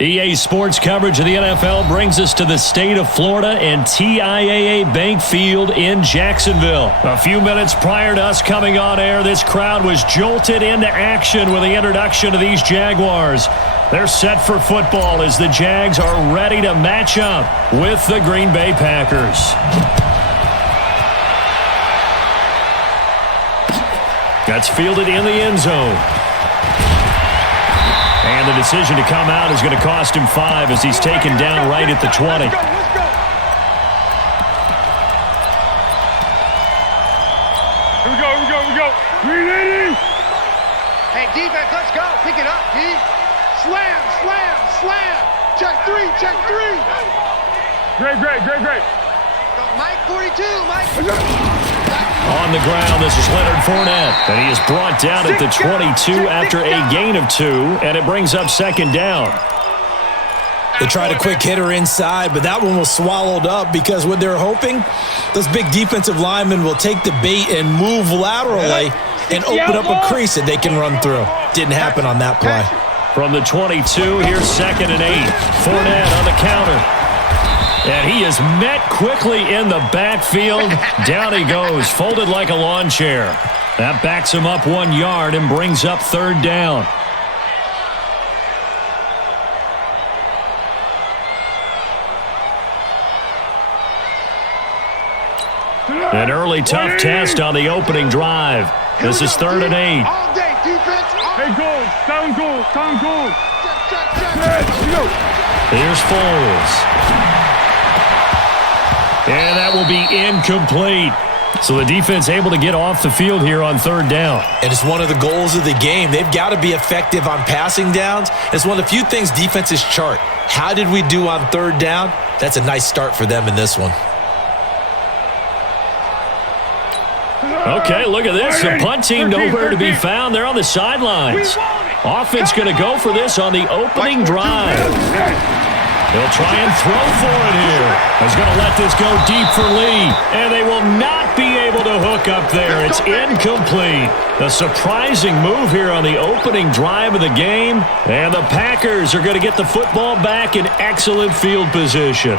EA Sports coverage of the NFL brings us to the state of Florida and TIAA Bank Field in Jacksonville. A few minutes prior to us coming on air, this crowd was jolted into action with the introduction of these Jaguars. They're set for football as the Jags are ready to match up with the Green Bay Packers. That's fielded in the end zone. And the decision to come out is going to cost him 5 as he's taken down right at the 20. Let's go. Here we go. 380. Hey, defense, let's go. Pick it up, D. Slam. Check three. Great. Mike 42, Mike. On the ground, this is Leonard Fournette, and he is brought down at the 22 after a gain of 2, and it brings up second down. They tried a quick hitter inside, but that one was swallowed up because what they're hoping, those big defensive linemen will take the bait and move laterally and open up a crease that they can run through. Didn't happen on that play. From the 22, here's 2nd and 8. Fournette on the counter. And he is met quickly in the backfield. Down he goes, folded like a lawn chair. That backs him up 1 yard and brings up 3rd down. An early tough test on the opening drive. This is 3rd and 8. All day, defense. Hey, goal. Sound goal. Here's Foles. And that will be incomplete. So the defense able to get off the field here on 3rd down. And it's one of the goals of the game. They've got to be effective on passing downs. It's one of the few things defenses chart. How did we do on 3rd down? That's a nice start for them in this one. Okay, look at this. The punt team nowhere to be found. They're on the sidelines. Offense going to go for this on the opening drive. He'll try and throw for it here. He's going to let this go deep for Lee. And they will not be able to hook up there. It's incomplete. A surprising move here on the opening drive of the game. And the Packers are going to get the football back in excellent field position.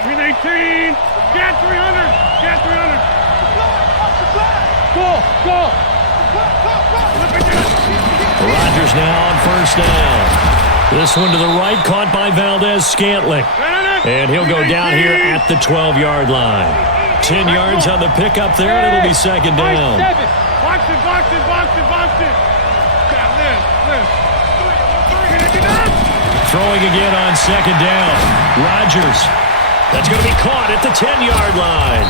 Between 18. Get 300. Go. Rodgers now on 1st down. This one to the right, caught by Valdez-Scantling. And he'll go down here at the 12-yard line. 10 yards on the pickup there, and it'll be 2nd down. Box it. Throwing again on 2nd down. Rodgers. That's going to be caught at the 10-yard line.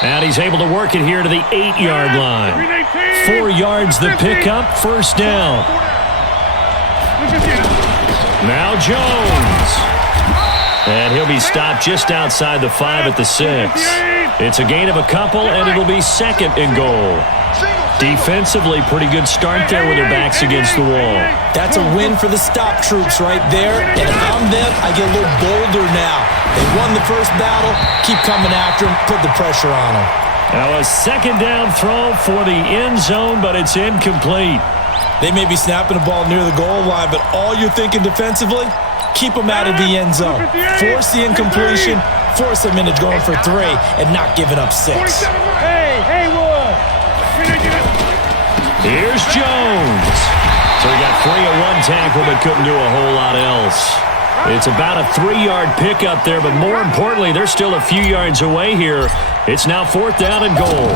And he's able to work it here to the 8-yard line. 4 yards the pickup, 1st down. Now Jones. And he'll be stopped just outside the 5 at the 6. It's a gain of a couple, and it'll be 2nd and goal. Defensively, pretty good start there with their backs against the wall. That's a win for the stop troops right there. And if I'm them, I get a little bolder now. They won the first battle. Keep coming after them. Put the pressure on them. Now a 2nd down throw for the end zone, but it's incomplete. They may be snapping the ball near the goal line, but all you're thinking defensively, keep them out of the end zone. Force the incompletion. Force them into going for 3 and not giving up 6. Hey, Wood. Here's Jones. So he got 3 of 1 tackle, but couldn't do a whole lot else. It's about a 3-yard pickup there, but more importantly, they're still a few yards away here. It's now 4th down and goal.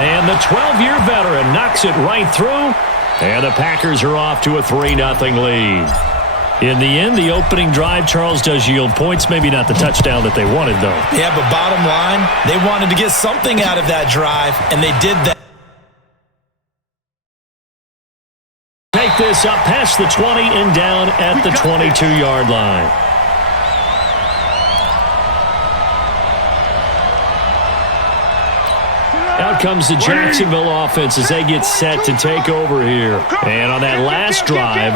And the 12-year veteran knocks it right through, and the Packers are off to a 3-0 lead. In the end, the opening drive, Charles, does yield points. Maybe not the touchdown that they wanted, though. Yeah, but bottom line, they wanted to get something out of that drive, and they did that. Take this up past the 20 and down at the 22-yard line. Out comes the Jacksonville offense as they get set to take over here. And on that last drive,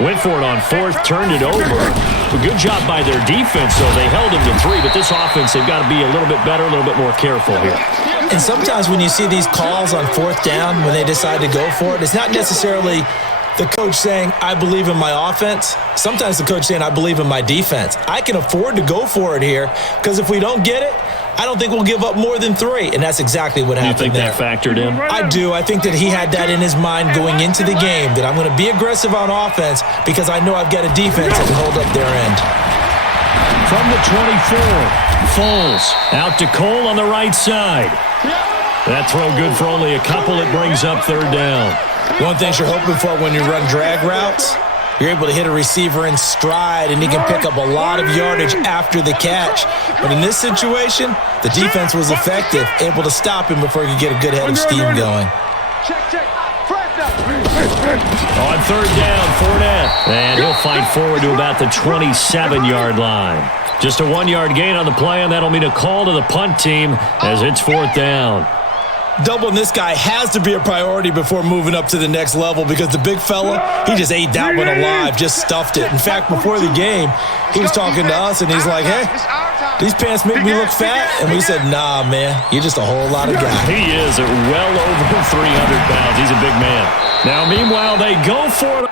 Went for it on fourth, turned it over. A good job by their defense, though. They held him to 3, but this offense, they've got to be a little bit better, a little bit more careful here. And sometimes when you see these calls on fourth down, when they decide to go for it, it's not necessarily the coach saying, I believe in my offense. Sometimes the coach saying, I believe in my defense. I can afford to go for it here because if we don't get it, I don't think we'll give up more than 3, and that's exactly what happened there. You think that factored in? I do. I think that he had that in his mind going into the game, that I'm going to be aggressive on offense because I know I've got a defense that can hold up their end. From the 24, Foles out to Cole on the right side. That throw good for only a couple. It brings up third down. One thing you're hoping for when you run drag routes, you're able to hit a receiver in stride, and he can pick up a lot of yardage after the catch. But in this situation, the defense was effective, able to stop him before he could get a good head of steam going. On third down, Fournette. And he'll fight forward to about the 27-yard line. Just a 1-yard gain on the play, and that'll mean a call to the punt team as it's fourth down. Doubling this guy has to be a priority before moving up to the next level because the big fella, he just ate that one alive, just stuffed it. In fact, before the game, he was talking to us, and he's like, hey, these pants make me look fat. And we said, nah, man, you're just a whole lot of guy. He is at well over 300 pounds. He's a big man. Now, meanwhile, they go for it.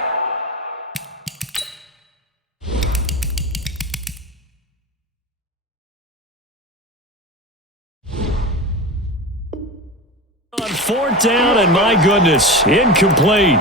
On fourth down, and my goodness, incomplete.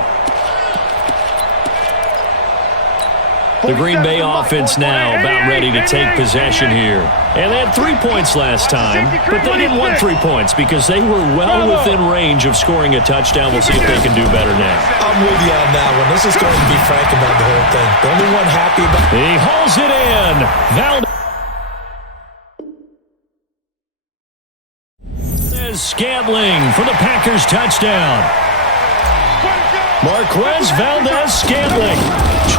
The Green Bay offense now about ready to take possession here. And they had 3 points last time, but they didn't want 3 points because they were well within range of scoring a touchdown. We'll see if they can do better now. I'm with you on that one. Let's just go ahead and be frank about the whole thing. The only one happy about He hauls it in. Scantling for the Packers touchdown. Marquez Valdez-Scantling,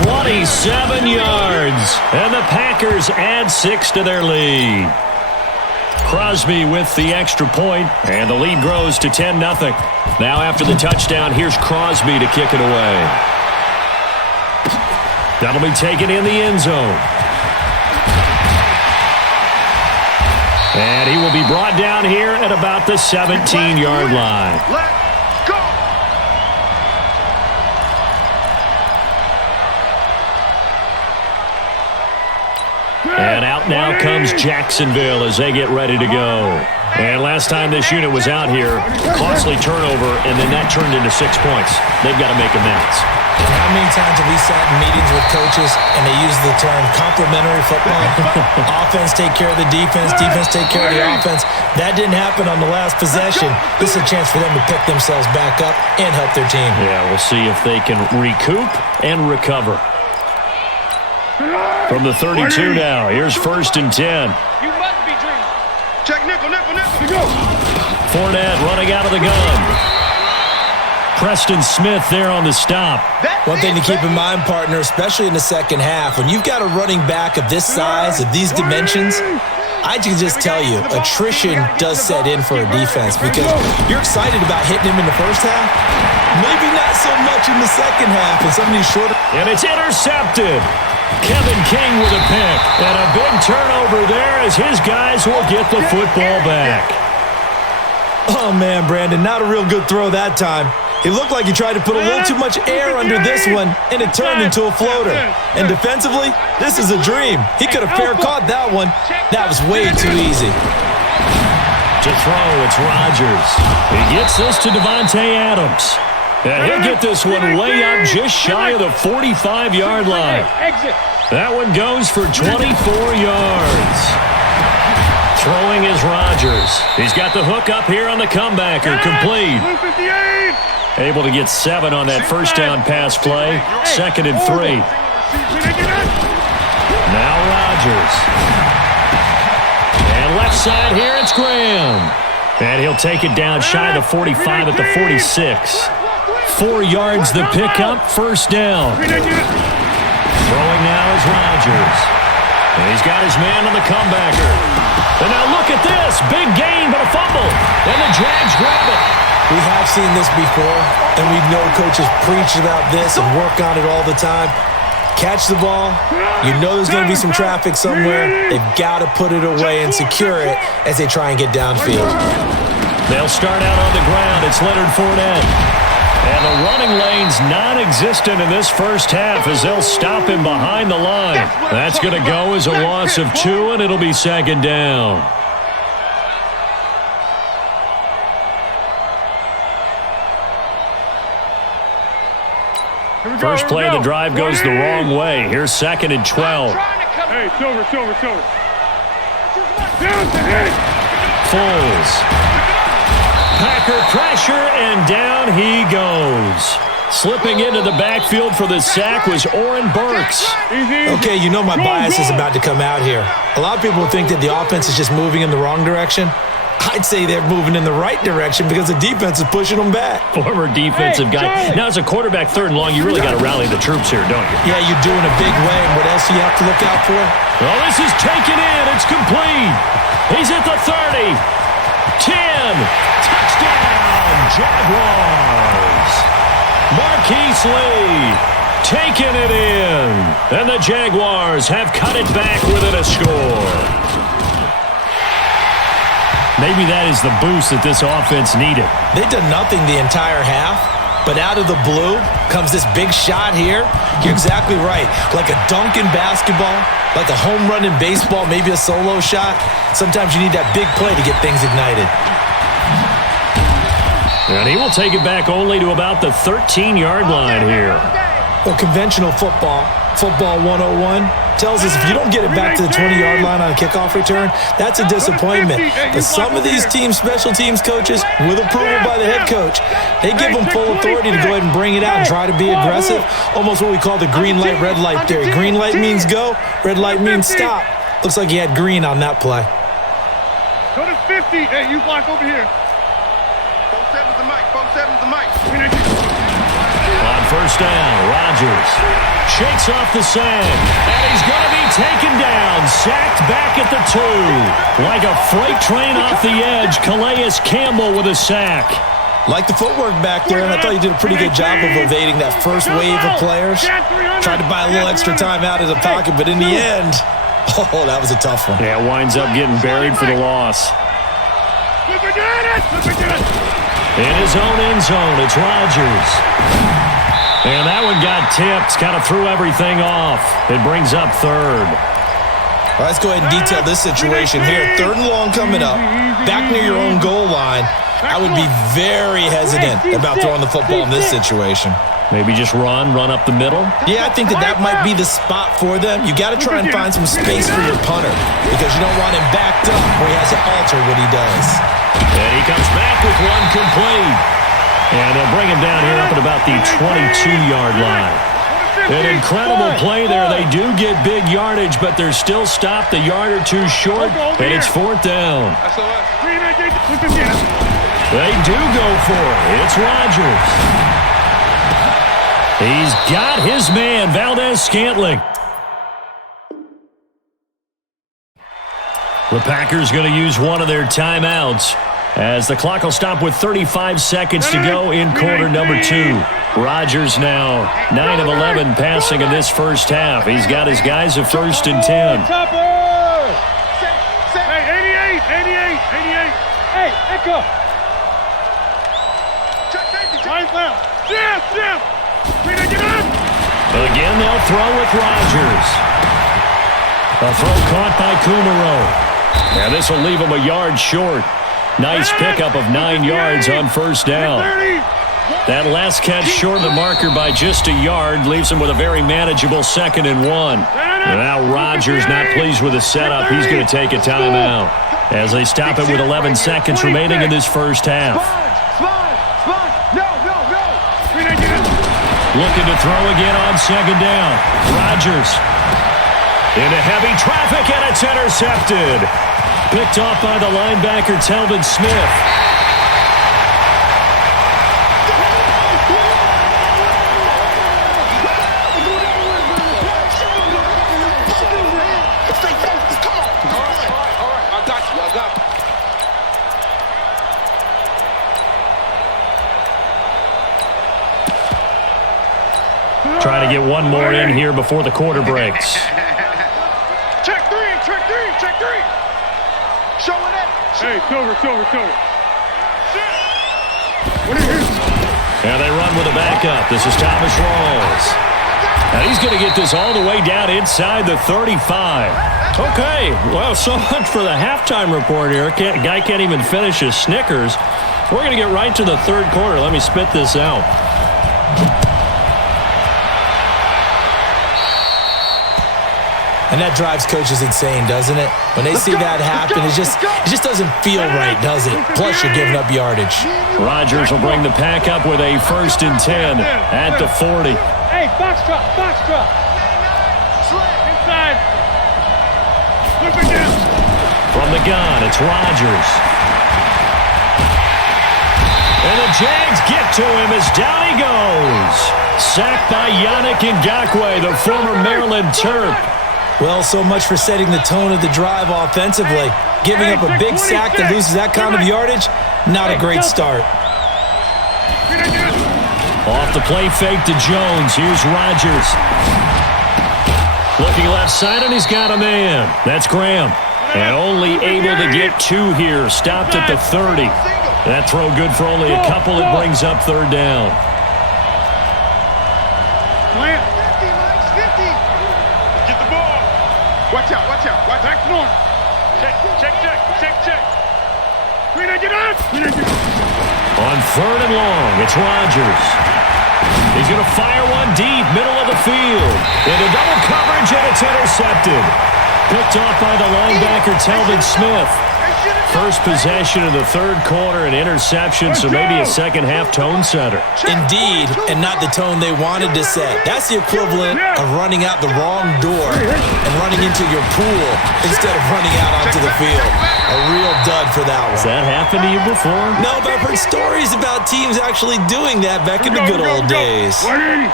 27 yards, and the Packers add 6 to their lead. Crosby with the extra point, and the lead grows to 10-0. Now after the touchdown, here's Crosby to kick it away. That'll be taken in the end zone. And he will be brought down here at about the 17-yard line. Let's go! And out now comes Jacksonville as they get ready to go. And last time this unit was out here, costly turnover, and then that turned into 6 points. They've got to make amends. How many times have we sat in meetings with coaches and they use the term complementary football? Offense take care of the defense, defense take care of the offense. That didn't happen on the last possession. This is a chance for them to pick themselves back up and help their team. Yeah, we'll see if they can recoup and recover. From the 32 now, here's 1st and 10. You must be dreaming. Check nickel. Go. Fournette running out of the gun. Preston Smith there on the stop. One thing to keep in mind, partner, especially in the second half, when you've got a running back of this size, of these dimensions, I can just tell you, attrition does set in for a defense because you're excited about hitting him in the first half, maybe not so much in the second half, and some of these shorter. And it's intercepted. Kevin King with a pick. And a big turnover there as his guys will get the football back. Oh, man, Brandon, not a real good throw that time. It looked like he tried to put a little too much air under this one, and it turned into a floater. And defensively, this is a dream. He could have fair caught that one. That was way too easy. To throw, it's Rodgers. He gets this to Devontae Adams. And he'll get this one way up just shy of the 45-yard line. That one goes for 24 yards. Throwing is Rodgers. He's got the hook up here on the comebacker, complete. Able to get 7 on that first down pass play. 2nd and 3. Now Rodgers. And left side here, it's Graham. And he'll take it down shy of the 45 at the 46. 4 yards the pickup, 1st down. Throwing now is Rodgers. And he's got his man on the comebacker. And now look at this. Big gain, but a fumble. And the Jags grab it. We have seen this before, and we know coaches preach about this and work on it all the time. Catch the ball. You know there's going to be some traffic somewhere. They've got to put it away and secure it as they try and get downfield. They'll start out on the ground. It's Leonard Fournette. And the running lane's non-existent in this first half as they'll stop him behind the line. That's going to go as a loss of 2, and it'll be second down. First play of the drive goes the wrong way. Here's 2nd and 12. Hey, Silver. Down to hit. Foles. Packer pressure, and down he goes. Slipping into the backfield for the sack was Oren Burks. Okay, you know my bias is about to come out here. A lot of people think that the offense is just moving in the wrong direction. I'd say they're moving in the right direction because the defense is pushing them back. Former defensive guy. Now, as a quarterback, 3rd and long, you really got to rally the troops here, don't you? Yeah, you do in a big way. And what else do you have to look out for? Well, this is taken in. It's complete. He's at the 30. 10. Touchdown, Jaguars. Marquise Lee taking it in. And the Jaguars have cut it back within a score. Maybe that is the boost that this offense needed. They've done nothing the entire half, but out of the blue comes this big shot here. You're exactly right. Like a dunk in basketball, like a home run in baseball, maybe a solo shot. Sometimes you need that big play to get things ignited. And he will take it back only to about the 13-yard line here. Well, conventional football 101, tells us if you don't get it back to the 20-yard line on a kickoff return, that's a disappointment. But some of these teams, special teams coaches, with approval by the head coach, they give them full authority to go ahead and bring it out and try to be aggressive, almost what we call the green light, red light theory. Green light means go, red light means stop. Looks like he had green on that play. Go to 50. Hey, you block over here. 4-7's the mic. 4-7's the mic. On first down, Rodgers shakes off the sack, and he's going to be taken down, sacked back at the 2. Like a freight train off the edge, Calais Campbell with a sack. Like the footwork back there, and I thought you did a pretty good job of evading that first wave of players. Tried to buy a little extra time out of the pocket, but in the end, oh, that was a tough one. Yeah, winds up getting buried for the loss. In his own end zone, it's Rodgers. And that one got tipped, kind of threw everything off. It brings up 3rd. All right, let's go ahead and detail this situation here. 3rd and long coming up, back near your own goal line. I would be very hesitant about throwing the football in this situation. Maybe just run up the middle? Yeah, I think that might be the spot for them. You got to try and find some space for your punter because you don't want him backed up where he has to alter what he does. And he comes back with one complete. And they'll bring him down here up at about the 22-yard line. An incredible play there. They do get big yardage, but they're still stopped a yard or two short, and it's 4th down. They do go for it. It's Rodgers. He's got his man, Valdez-Scantling. The Packers going to use one of their timeouts as the clock will stop with 35 seconds to go in quarter number 2. Rodgers now 9 of 11 passing in this first half. He's got his guys at 1st and 10. Hey, 88. Hey, Echo. Jeff. Again, they'll throw with Rodgers. A throw caught by Kumaro. And this will leave him a yard short. Nice pickup of 9 yards on first down. That last catch short of the marker by just a yard leaves him with a very manageable 2nd and 1. And now Rodgers not pleased with the setup. He's going to take a timeout as they stop it with 11 seconds remaining in this first half. Looking to throw again on 2nd down. Rodgers into heavy traffic, and it's intercepted. Picked off by the linebacker, Telvin Smith. Trying to get one more in here before the quarter breaks. Check three, check three, check three. Showing it. Hey, Silver. What are you here? Now they run with a backup. This is Thomas Rawls. Now he's going to get this all the way down inside the 35. Okay, well, so much for the halftime report here. Guy can't even finish his Snickers. We're going to get right to the third quarter. Let me spit this out. And that drives coaches insane, doesn't it? When they see that happen, it just doesn't feel right, does it? Plus, you're giving up yardage. Rodgers will bring the pack up with a 1st and 10 at the 40. Hey, box drop. Inside. Flip it down. From the gun, it's Rodgers. And the Jags get to him as down he goes. Sacked by Yannick Ngakoue, the former Maryland Terp. Well, so much for setting the tone of the drive offensively. Giving up a big sack that loses that kind of yardage, not a great start. Off the play fake to Jones. Here's Rodgers. Looking left side, and he's got a man. That's Graham. And only able to get 2 here. Stopped at the 30. That throw good for only a couple. It brings up 3rd down. Plant. 50. Get the ball. Watch out. Back north. Check. Green, get out. On 3rd and long, it's Rodgers. He's going to fire one deep, middle of the field. Into double coverage, and it's intercepted. Picked off by the linebacker, Telvin Smith. First possession of the 3rd quarter, an interception, so maybe a second-half tone setter. Indeed, and not the tone they wanted to set. That's the equivalent of running out the wrong door and running into your pool instead of running out onto the field. A real dud for that one. Has that happened to you before? No, but I've heard stories about teams actually doing that back in the good old days. 180.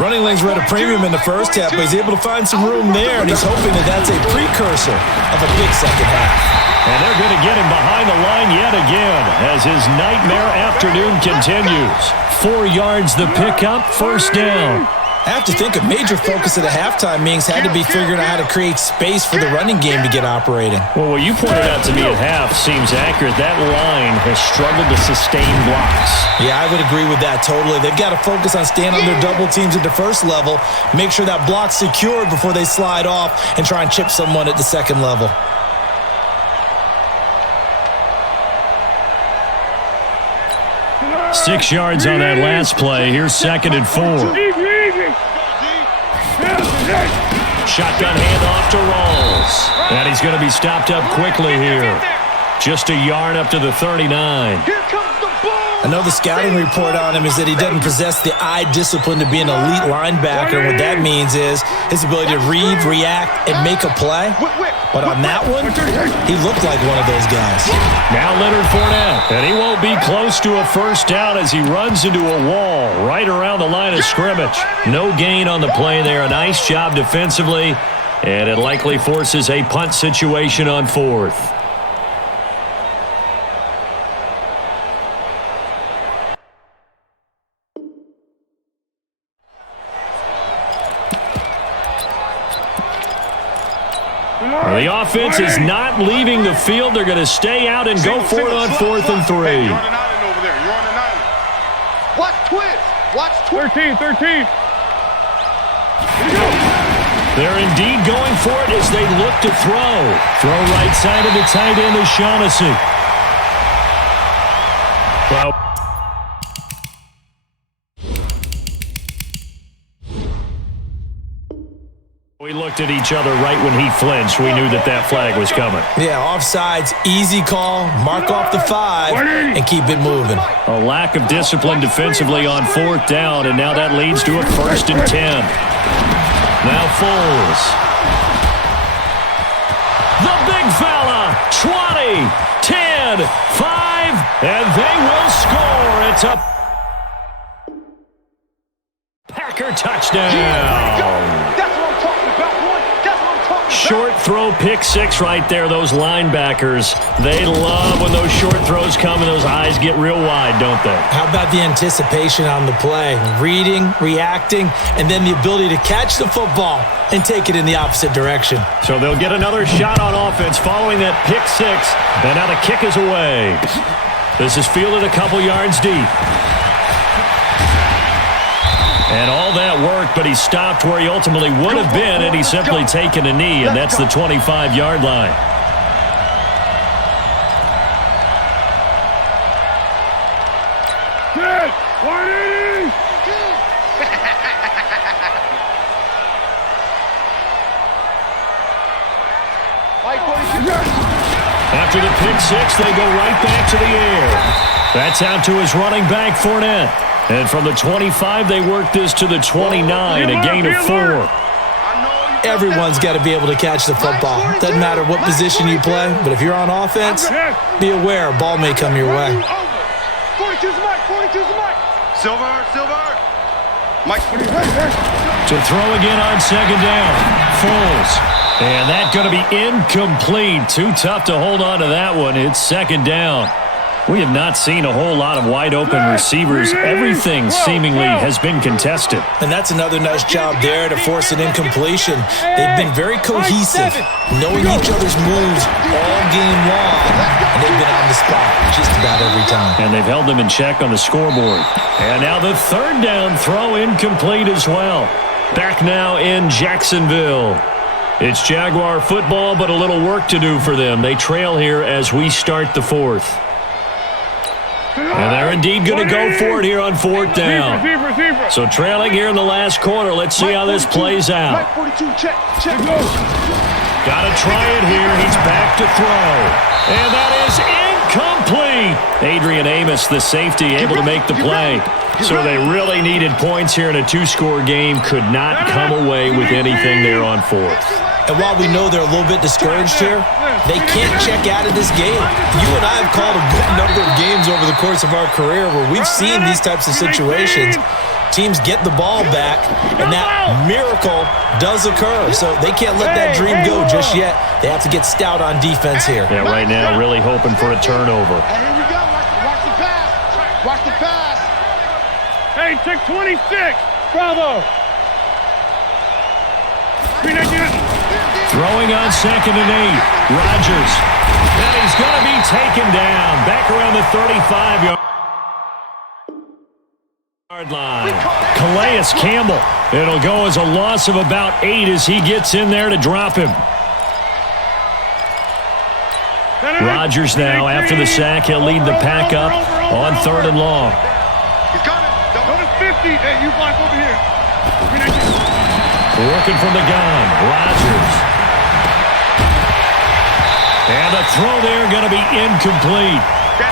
Running lanes were at a premium in the first half, but he's able to find some room there, and he's hoping that that's a precursor of a big second half. And they're going to get him behind the line yet again as his nightmare afternoon continues. 4 yards the pickup, 1st down. I have to think a major focus of the halftime meetings had to be figuring out how to create space for the running game to get operating. Well, what you pointed out to me at half seems accurate. That line has struggled to sustain blocks. Yeah, I would agree with that totally. They've got to focus on staying on their double teams at the first level, make sure that block's secured before they slide off and try and chip someone at the second level. Six yards on that last play. Here's 2nd and 4. Shotgun handoff to Rawls. And he's going to be stopped up quickly here. Just a yard up to the 39. Here comes the ball. I know the scouting report on him is that he doesn't possess the eye discipline to be an elite linebacker. And what that means is his ability to read, react, and make a play. But on that one, he looked like one of those guys. Now Leonard Fournette, and he won't be close to a 1st down as he runs into a wall right around the line of scrimmage. No gain on the play there. A nice job defensively, and it likely forces a punt situation on 4th. The offense is not leaving the field. They're going to stay out and go for it on 4th and 3. Hey, you're on an island over there. You're on an island. Watch twist. 13. They're indeed going for it as they look to throw. Throw right side of the tight end is Shaughnessy. Well, we looked at each other right when he flinched. We knew that flag was coming. Yeah, offsides, easy call, mark off the 5, and keep it moving. A lack of discipline defensively on 4th down, and now that leads to a 1st and 10. Now Foles. The big fella, 20, 10, 5, and they will score. It's a Packer touchdown. Short throw pick six right there. Those linebackers, they love when those short throws come and those eyes get real wide, don't they? How about the anticipation on the play? Reading, reacting, and then the ability to catch the football and take it in the opposite direction. So they'll get another shot on offense following that pick six. And now the kick is away. This is fielded a couple yards deep. And all that work, but he stopped where he ultimately would have been, and he's simply taken a knee, and that's the 25-yard line. Good. 180. After the pick six, they go right back to the air. That's out to his running back, Fournette. And from the 25, they work this to the 29, a gain of 4. Everyone's got to be able to catch the football. Doesn't matter what position you play, but if you're on offense, be aware a ball may come your way. 42's Mike, 42's Mike. Silver. Mike. To throw again on second down. Foles. And that's going to be incomplete. Too tough to hold on to that one. It's second down. We have not seen a whole lot of wide-open receivers. Everything seemingly has been contested. And that's another nice job there to force an incompletion. They've been very cohesive, knowing each other's moves all game long, and they've been on the spot just about every time. And they've held them in check on the scoreboard. And now the third down throw incomplete as well. Back now in Jacksonville. It's Jaguar football, but a little work to do for them. They trail here as we start the fourth. And they're indeed going to go for it here on fourth down. So trailing here in the last quarter. Let's see how this plays out. Got to try it here. He's back to throw. And that is incomplete. Adrian Amos, the safety, able to make the play. So they really needed points here in a two-score game. Could not come away with anything there on fourth. And while we know they're a little bit discouraged here, they can't check out of this game. You and I have called a good number of games over the course of our career where we've seen these types of situations. Teams get the ball back, and that miracle does occur. So they can't let that dream go just yet. They have to get stout on defense here. Yeah, right now really hoping for a turnover. And here we go. Watch the pass. Watch the pass. Hey, check 26. Bravo. Throwing on 2nd and 8. Rodgers. And he's going to be taken down. Back around the 35-yard line. Calais Campbell. It'll go as a loss of about 8 as he gets in there to drop him. Rodgers now, after the sack, he'll lead the pack up on 3rd and long. He's coming. Go to 50. Hey, you block over here. Working from the gun. Rodgers. And the throw there going to be incomplete.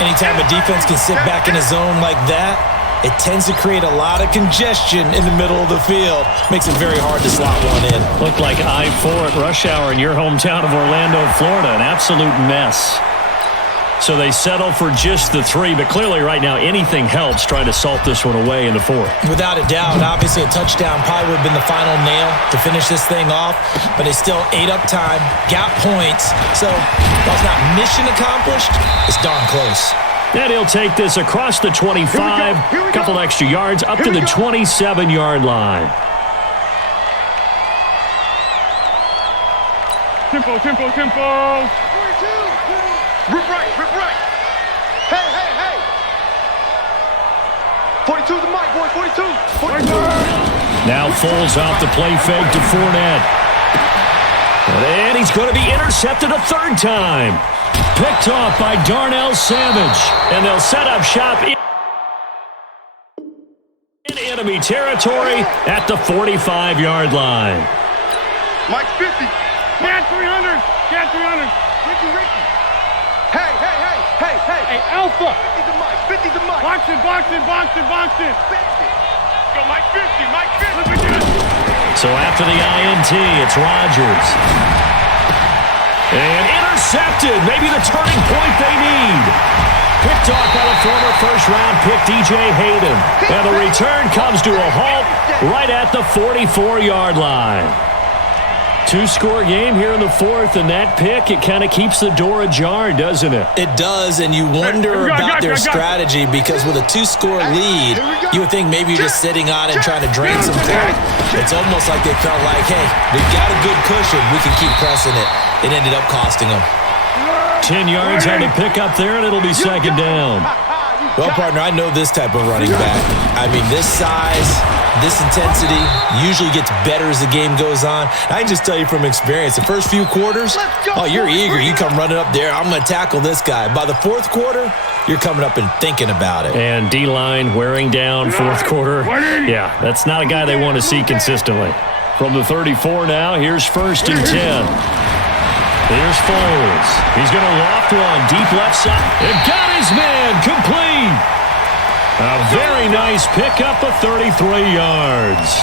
Anytime a defense can sit back in a zone like that, it tends to create a lot of congestion in the middle of the field. Makes it very hard to slot one in. Looked like I-4 at rush hour in your hometown of Orlando, Florida. An absolute mess. So they settle for just the 3, but clearly right now anything helps trying to salt this one away in the 4th. Without a doubt, obviously a touchdown probably would have been the final nail to finish this thing off, but they still ate up time, got points, so while it's not mission accomplished, it's darn close. And he'll take this across the 25, a couple extra yards, up to the 27-yard line. Tempo. Rip right. Hey. 42 the mic, boy. 42. Now Foles off the play fake to Fournette. And he's going to be intercepted a 3rd time. Picked off by Darnell Savage. And they'll set up shop in enemy territory at the 45-yard line. Mike 50. Cat 300. Ricky. Hey, Alpha. 50 to Mike. 50 to Mike. Box it. Go, Mike 50. Look at this. So after the INT, it's Rodgers. And intercepted. Maybe the turning point they need. Picked off by the former first-round pick, DJ Hayden. And the return comes to a halt right at the 44-yard line. two-score game here in the fourth, and that pick, it kind of keeps the door ajar, doesn't it? It does, and you wonder about their strategy because with a two-score lead, you would think maybe you're just sitting on it and trying to drain some clock. It's almost like they felt like, hey, we've got a good cushion. We can keep pressing it. It ended up costing them. 10 yards on the pickup there, and it'll be second down. Well, partner, I know this type of running back. I mean, this size, this intensity usually gets better as the game goes on. I can just tell you from experience, the first few quarters, oh, you're eager. You come running up there, I'm going to tackle this guy. By the fourth quarter, you're coming up and thinking about it. And D-line wearing down fourth quarter. Yeah, that's not a guy they want to see consistently. From the 34 now, here's 1st and 10. Here's Foles. He's going to loft one deep left side. It got his man complete. A very nice pickup of 33 yards.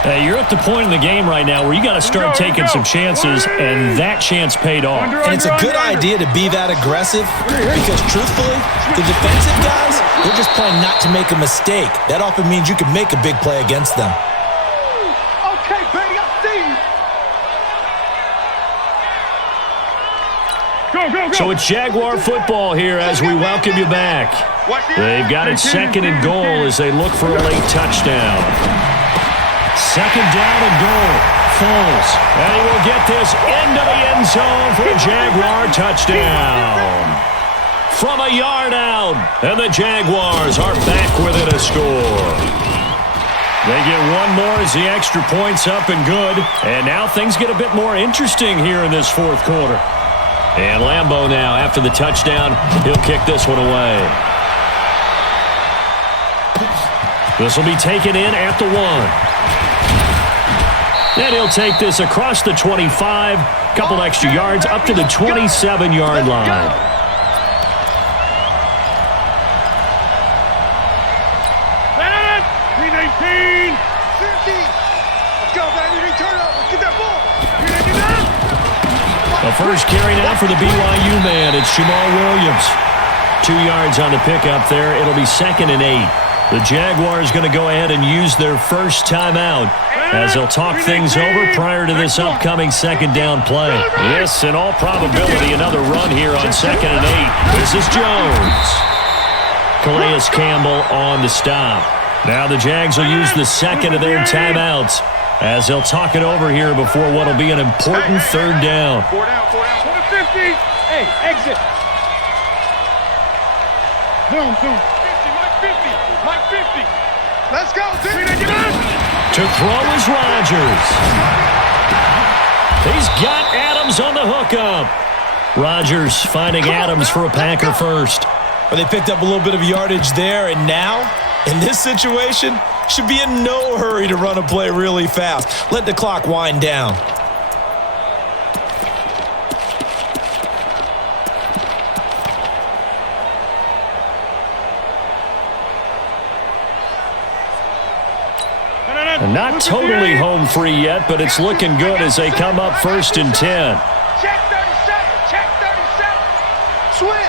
Hey, you're at the point in the game right now where you got to start taking some chances, and that chance paid off. And it's a good idea to be that aggressive because, truthfully, the defensive guys, they're just playing not to make a mistake. That often means you can make a big play against them. Okay, Benny, I see you. So it's Jaguar football here as we welcome you back. They've got it 2nd and goal as they look for a late touchdown. 2nd down and goal. Foles. And he will get this into the end zone for a Jaguar touchdown. From a yard out. And the Jaguars are back within a score. They get one more as the extra point's up and good. And now things get a bit more interesting here in this fourth quarter. And Lambeau now, after the touchdown, he'll kick this one away. This will be taken in at the 1. And he'll take this across the 25, couple extra yards, up to the 27-yard line. Let's go, baby. Turn over. Get that ball. The first carry now for the BYU man. It's Jamal Williams. 2 yards on the pickup there. It'll be 2nd and 8. The Jaguars going to go ahead and use their first timeout as they'll talk things over prior to this upcoming 2nd down play. This, in all probability, another run here on 2nd and 8. This is Jones. Calais Campbell on the stop. Now the Jags will use the second of their timeouts as they'll talk it over here before what will be an important 3rd down. 4 down. 50. Hey, exit. Zoom. 50, Mike 50. Let's go, Timmy. To throw is Rodgers. He's got Adams on the hookup. Rodgers finding Adams for a Packer first. Well, they picked up a little bit of yardage there, and now, in this situation, should be in no hurry to run a play really fast. Let the clock wind down. And not totally home free yet, but it's looking good as they come up 1st and 10. Check 37. Switch.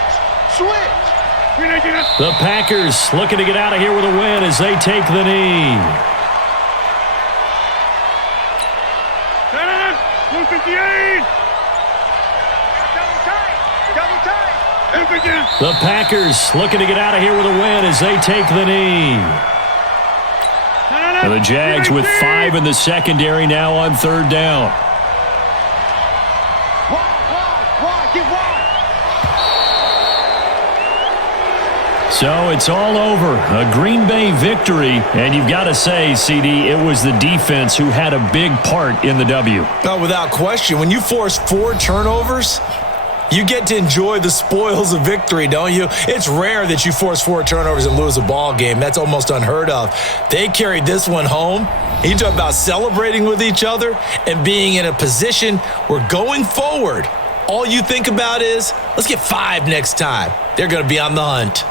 The Packers looking to get out of here with a win as they take the knee. 158. The Packers looking to get out of here with a win as they take the knee. And the Jags with 5 in the secondary now on 3rd down. So it's all over. A Green Bay victory. And you've got to say, CD, it was the defense who had a big part in the W. Oh, without question. When you force 4 turnovers, you get to enjoy the spoils of victory, don't you? It's rare that you force 4 turnovers and lose a ball game. That's almost unheard of. They carried this one home. You talk about celebrating with each other and being in a position where going forward, all you think about is, let's get 5 next time. They're going to be on the hunt.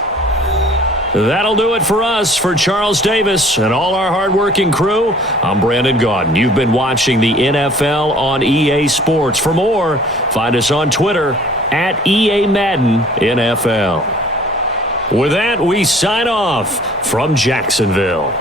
That'll do it for us. For Charles Davis and all our hardworking crew, I'm Brandon Gaudin. You've been watching the NFL on EA Sports. For more, find us on Twitter at EA Madden NFL. With that, we sign off from Jacksonville.